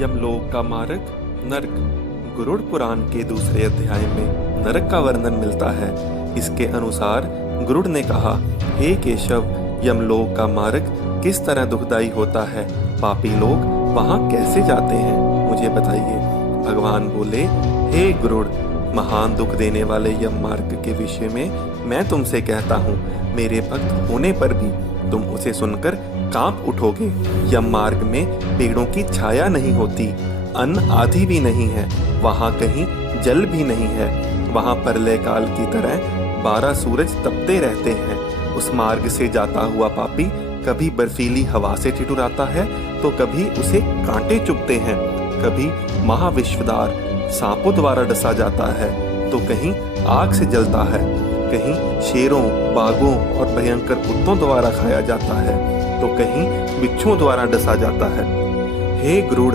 यमलोक का मार्ग नरक। गरुड़ पुराण के दूसरे अध्याय में नरक का वर्णन मिलता है। इसके अनुसार गरुड़ ने कहा, हे केशव, यमलोक का मार्ग किस तरह दुखदाई होता है? पापी लोग वहां कैसे जाते हैं, मुझे बताइए। भगवान बोले, हे गरुड़, महान दुख देने वाले यम मार्ग के विषय में मैं तुमसे कहता हूँ, मेरे भक्त होने पर भी तुम उसे सुनकर कांप उठोगे। यम मार्ग में पेड़ों की छाया नहीं होती, अन्न आदि भी नहीं है, वहां कहीं जल भी नहीं है। वहां प्रलय काल की तरह 12 सूरज तपते रहते हैं। उस मार्ग से जाता हुआ पापी कभी बर्फीली हवा से ठिठुराता है तो कभी उसे कांटे चुभते हैं, कभी महाविश्वदार सांपों द्वारा डसा जाता है तो कहीं आग से जलता है, कहीं शेरों, बाघों और भयंकर कुत्तों द्वारा खाया जाता है तो कहीं बिच्छुओं द्वारा डसा जाता है। हे गरुड़,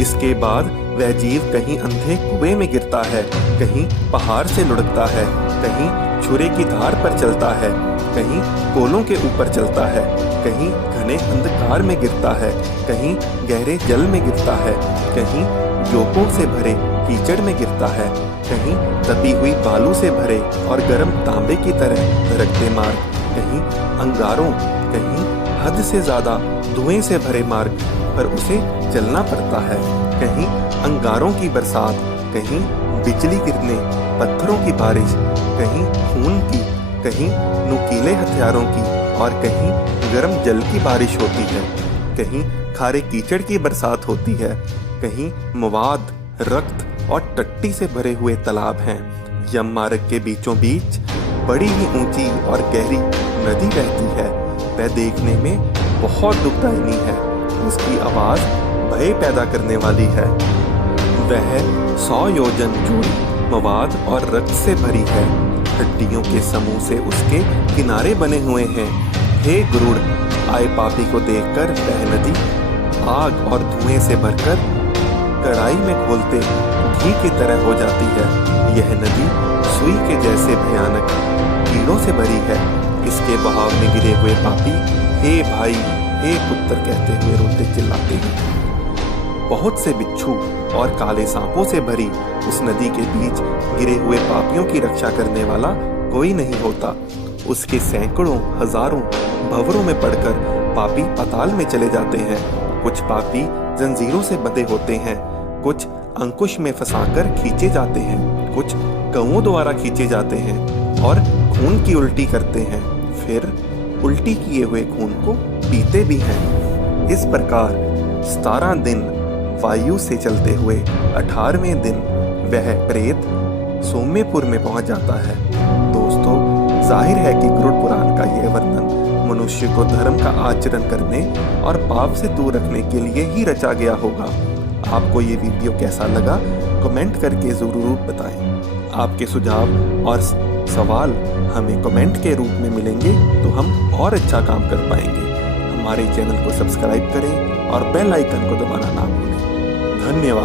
इसके बाद वह जीव कहीं अंधे कुएं में गिरता है, कहीं पहाड़ से लुढ़कता है, कहीं छुरे की धार पर चलता है, कहीं कोलों के ऊपर चलता है, कहीं घने अंधकार में गिरता है, कहीं गहरे जल में गिरता है, कहीं जोकों से भरे कीचड़ में गिरता है, कहीं तपी हुई बालू से भरे और गर्म तांबे की तरह धड़कते मार्ग, कहीं अंगारों, कहीं हद से ज्यादा धुएं से भरे मार्ग पर उसे चलना पड़ता है, कहीं अंगारों की बरसात, कहीं बिजली गिरने, पत्थरों की बारिश, कहीं खून की, कहीं नुकीले हथियारों की और कहीं गर्म जल की बारिश होती है, कहीं खारे कीचड़ की बरसात होती है, कहीं मवाद, रक्त और टट्टी से भरे हुए तालाब हैं। यम मार्ग के बीचों बीच बड़ी ही ऊंची और गहरी नदी बहती है। वह देखने में बहुत दुखदायिनी है, उसकी आवाज भय पैदा करने वाली है। वह 100 योजन चौड़ी, मवाद और रक्त से भरी है। हड्डियों के समूह से उसके किनारे बने हुए हैं। हे गरुड़, आए पापी को देखकर वह नदी आग और धुएं से भरकर कड़ाई में घोलते घी की तरह हो जाती है। यह नदी सुई के जैसे भयानक कीड़ों से भरी है। इसके बहाव में गिरे हुए पापी हे भाई, हे पुत्र कहते हुए रोते चिल्लाते हैं। बहुत से बिच्छू और काले सांपों से भरी उस नदी के बीच गिरे हुए पापियों की रक्षा करने वाला कोई नहीं होता। उसके सैकड़ों हजारों भंवरों में पड़कर पापी पाताल में चले जाते हैं। कुछ पापी जंजीरों से बंधे होते हैं, कुछ अंकुश में फंसाकर खींचे जाते हैं, कुछ कौओं द्वारा खींचे जाते हैं और खून की उल्टी करते हैं, फिर उल्टी किए हुए खून को पीते भी हैं। इस प्रकार 17 दिन वायु से चलते हुए 18वें दिन वह प्रेत सौम्यपुर में पहुंच जाता है। दोस्तों, जाहिर है कि गरुड़ पुराण का यह वर्णन मनुष्य को धर्म का आचरण करने और पाप से दूर रखने के लिए ही रचा गया होगा। आपको ये वीडियो कैसा लगा, कमेंट करके ज़रूर बताएं। आपके सुझाव और सवाल हमें कमेंट के रूप में मिलेंगे तो हम और अच्छा काम कर पाएंगे। हमारे चैनल को सब्सक्राइब करें और बेल आइकन को दबाना ना भूलें। धन्यवाद।